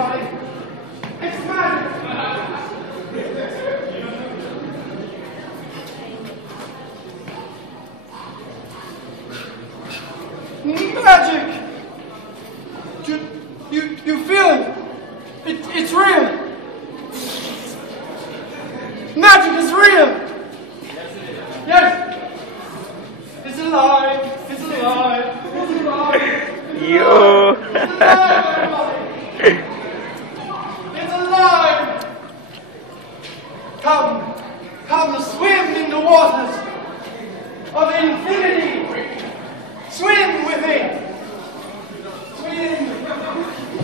life. It's magic. Magic! You feel it? It's real. Magic is real. Yes. It's alive. It's alive. It's alive. You. It's alive, everybody. It's alive. Come swim in the waters of infinity. Swim with me. Swim.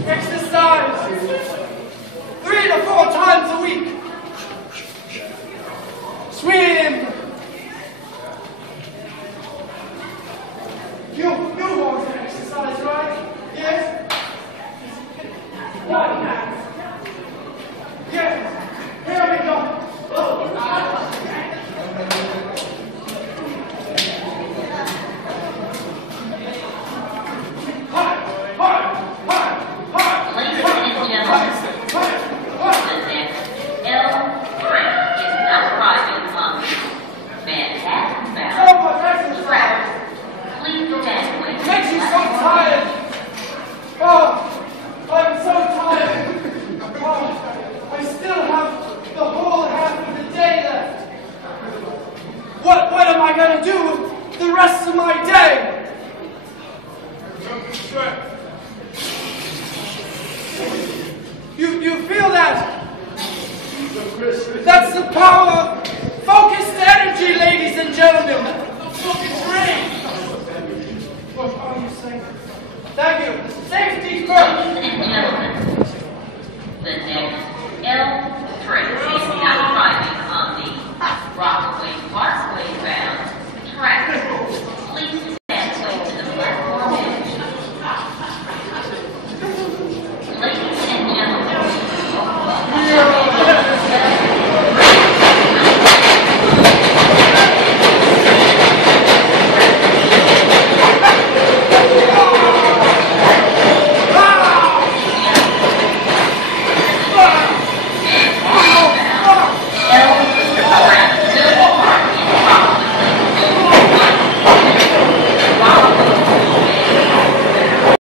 Exercise 3 to 4 times a week. Swim. You want to exercise, right? Yes? One hand. Yes. Here we go. Makes you so tired. Oh, I'm so tired. Oh, I still have the whole half of the day left. What am I going to do with the rest of my day? You feel that? That's the power of focused energy, ladies and gentlemen. Focused rain. What are you saying? Thank you. Safety first.